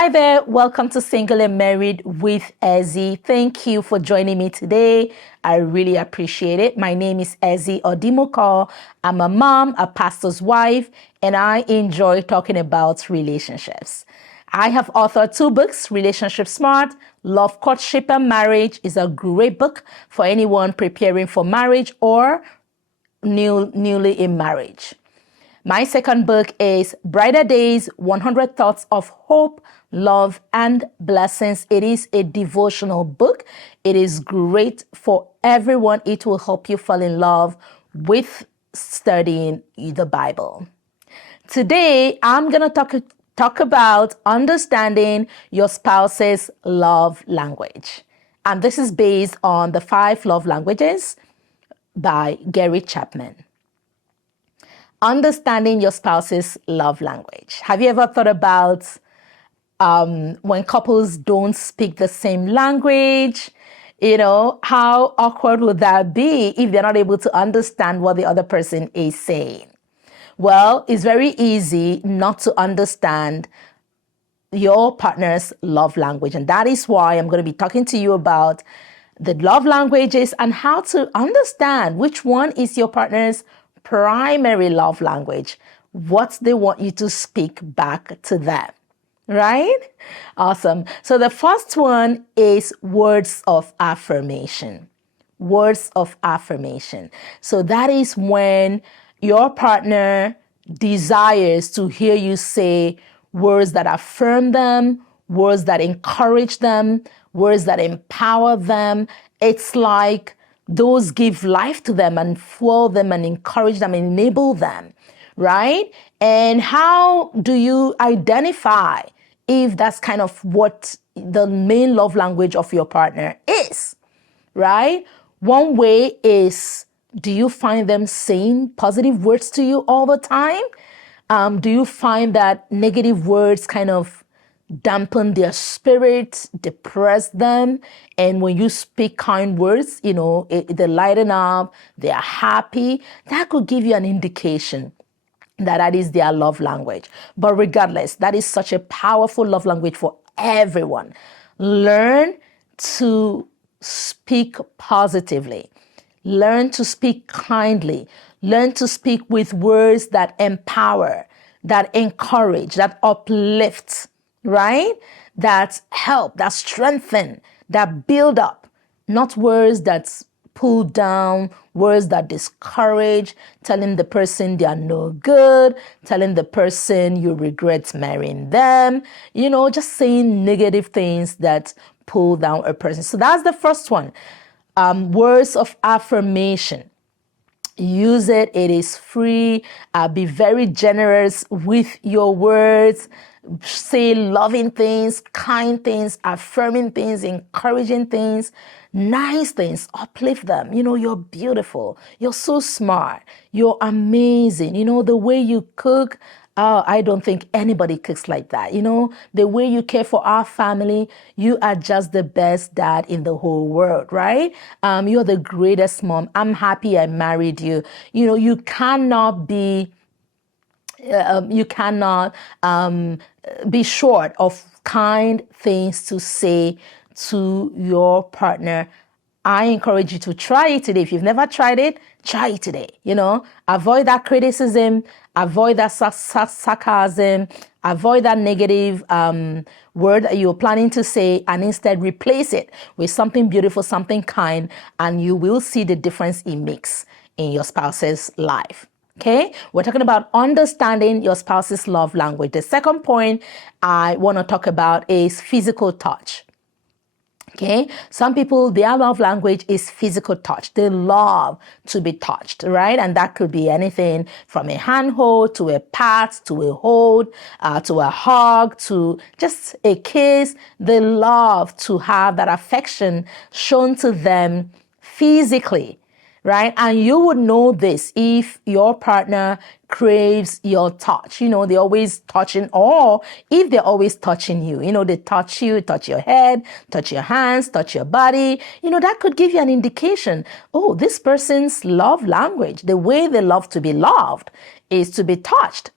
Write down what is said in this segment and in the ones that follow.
Hi there, welcome to Single and Married with Ezzy. Thank you for joining me today. I really appreciate it. My name is Ezzy Odimoko. I'm a mom, a pastor's wife, and I enjoy talking about relationships. I have authored 2 books, Relationship Smart, Love, Courtship, and Marriage is a great book for anyone preparing for marriage or newly in marriage. My second book is Brighter Days, 100 Thoughts of Hope, Love, and Blessings. It is a devotional book. It is great for everyone. It will help you fall in love with studying the Bible. Today, I'm going to talk about understanding your spouse's love language. And this is based on the 5 love languages by Gary Chapman. Understanding your spouse's love language. Have you ever thought about when couples don't speak the same language? You know, how awkward would that be if they're not able to understand what the other person is saying? Well, it's very easy not to understand your partner's love language. And that is why I'm going to be talking to you about the love languages and how to understand which one is your partner's primary love language, what they want you to speak back to them, right? Awesome. So the first one is words of affirmation. Words of affirmation. So that is when your partner desires to hear you say words that affirm them, words that encourage them, words that empower them. It's like those give life to them and fuel them and encourage them and enable them, right? And how do you identify if that's kind of what the main love language of your partner is, right? One way is, do you find them saying positive words to you all the time? Do you find that negative words kind of dampen their spirit, depress them? And when you speak kind words, you know, they lighten up, they are happy. That could give you an indication that is their love language. But regardless, that is such a powerful love language for everyone. Learn to speak positively. Learn to speak kindly. Learn to speak with words that empower, that encourage, that uplift, right? That help, that strengthen, that build up. Not words that pull down, words that discourage, telling the person they are no good, telling the person you regret marrying them, you know, just saying negative things that pull down a person. So that's the first one. Words of affirmation. Use it. It is free. Be very generous with your words. Say loving things, kind things, affirming things, encouraging things, nice things. Uplift them. You know, you're beautiful. You're so smart. You're amazing. You know, the way you cook, I don't think anybody cooks like that. You know, the way you care for our family, you are just the best dad in the whole world, right? You're the greatest mom. I'm happy I married you. You know, you cannot be be short of kind things to say to your partner. I encourage you to try it today. If you've never tried it, try it today. You know, avoid that criticism, avoid that sarcasm, avoid that negative word that you're planning to say, and instead replace it with something beautiful, something kind, and you will see the difference it makes in your spouse's life. Okay, we're talking about understanding your spouse's love language. The second point I want to talk about is physical touch. Okay, some people, their love language is physical touch. They love to be touched, right? And that could be anything from a handhold to a pat, to a hold, to a hug, to just a kiss. They love to have that affection shown to them physically, right? And you would know this if your partner craves your touch. You know, they're always touching, or if they're always touching you, you know, they touch you, touch your head, touch your hands, touch your body. You know, that could give you an indication. Oh, this person's love language, the way they love to be loved, is to be touched.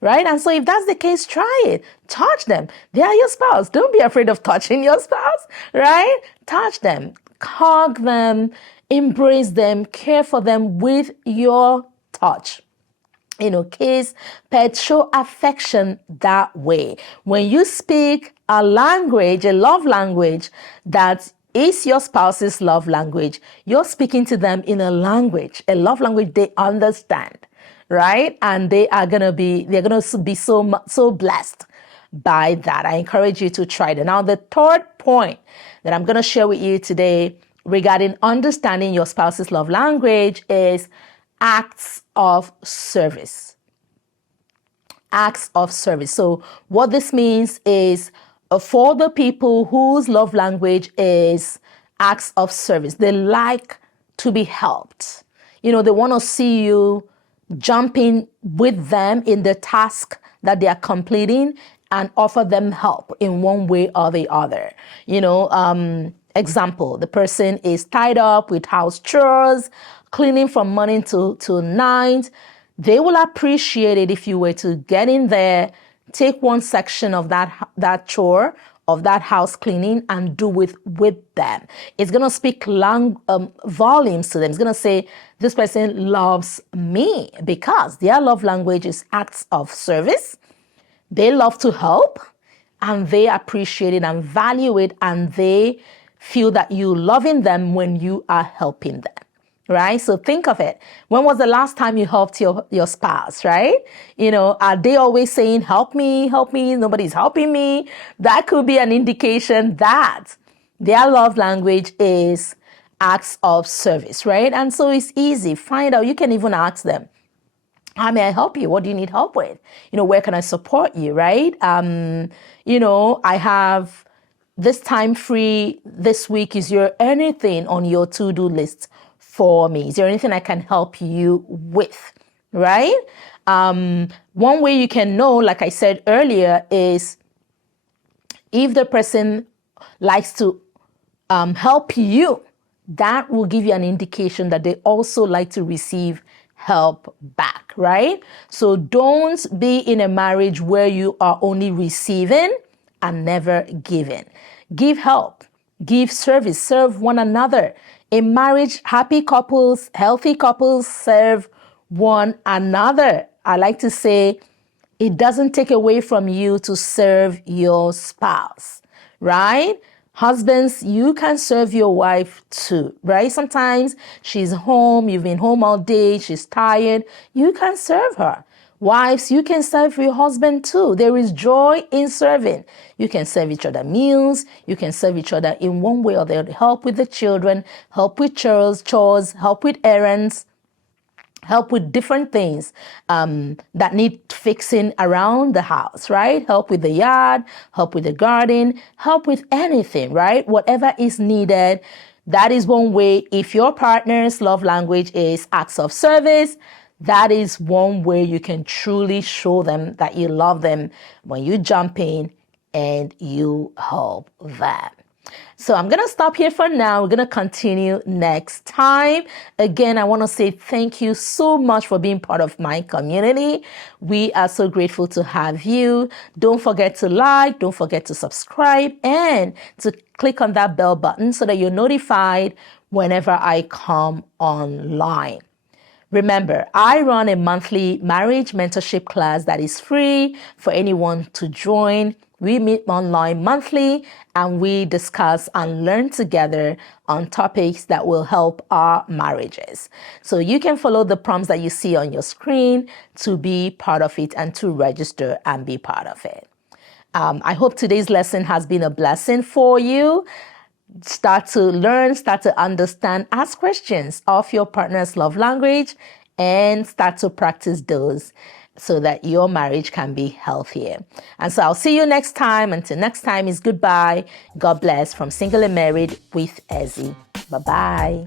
right? And so if that's the case, try it. Touch them. They are your spouse. Don't be afraid of touching your spouse, right? Touch them, hug them, embrace them, care for them with your touch. Kiss, pet, show affection that way. When you speak a language, a love language that is your spouse's love language, you're speaking to them in a love language they understand, right? And they're gonna be so blessed by that. I encourage you to try it. Now, the third point that I'm gonna share with you today regarding understanding your spouse's love language is acts of service. Acts of service. So what this means is for the people whose love language is acts of service, they like to be helped. They want to see you jumping with them in the task that they are completing and offer them help in one way or the other. Example, the person is tied up with house chores, cleaning from morning to night. They will appreciate it if you were to get in there, take one section of that chore, of that house cleaning, and do it with them. It's going to speak volumes to them. It's going to say, this person loves me, because their love language is acts of service. They love to help, and they appreciate it and value it, and they feel that you loving them when you are helping them, right? So think of it. When was the last time you helped your spouse, right? Are they always saying, help me, nobody's helping me? That could be an indication that their love language is acts of service, right? And so it's easy. Find out. You can even ask them, how may I help you? What do you need help with? Where can I support you, right? I have this time free this week. Is there anything on your to-do list for me? Is there anything I can help you with, right? One way you can know, like I said earlier, is if the person likes to help you, that will give you an indication that they also like to receive help back, right? So don't be in a marriage where you are only receiving and never giving. Give help, give service, serve one another. In marriage, happy couples, healthy couples serve one another. I like to say it doesn't take away from you to serve your spouse, right? Husbands, you can serve your wife too, right? Sometimes she's home, you've been home all day, she's tired. You can serve her. Wives, you can serve your husband too. There is joy in serving. You can serve each other meals. You can serve each other in one way or the other. Help with the children, help with chores, help with errands, help with different things that need fixing around the house, right? Help with the yard, help with the garden, help with anything, right? Whatever is needed. That is one way. If your partner's love language is acts of service, that is one way you can truly show them that you love them, when you jump in and you help them. So I'm going to stop here for now. We're going to continue next time. Again, I want to say thank you so much for being part of my community. We are so grateful to have you. Don't forget to like, don't forget to subscribe, and to click on that bell button so that you're notified whenever I come online. Remember, I run a monthly marriage mentorship class that is free for anyone to join. We meet online monthly and we discuss and learn together on topics that will help our marriages. So you can follow the prompts that you see on your screen to be part of it and to register and be part of it. I hope today's lesson has been a blessing for you. Start to learn, start to understand, ask questions of your partner's love language, and start to practice those so that your marriage can be healthier. And so I'll see you next time. Until next time is goodbye. God bless from Single and Married with Ezzy. Bye-bye.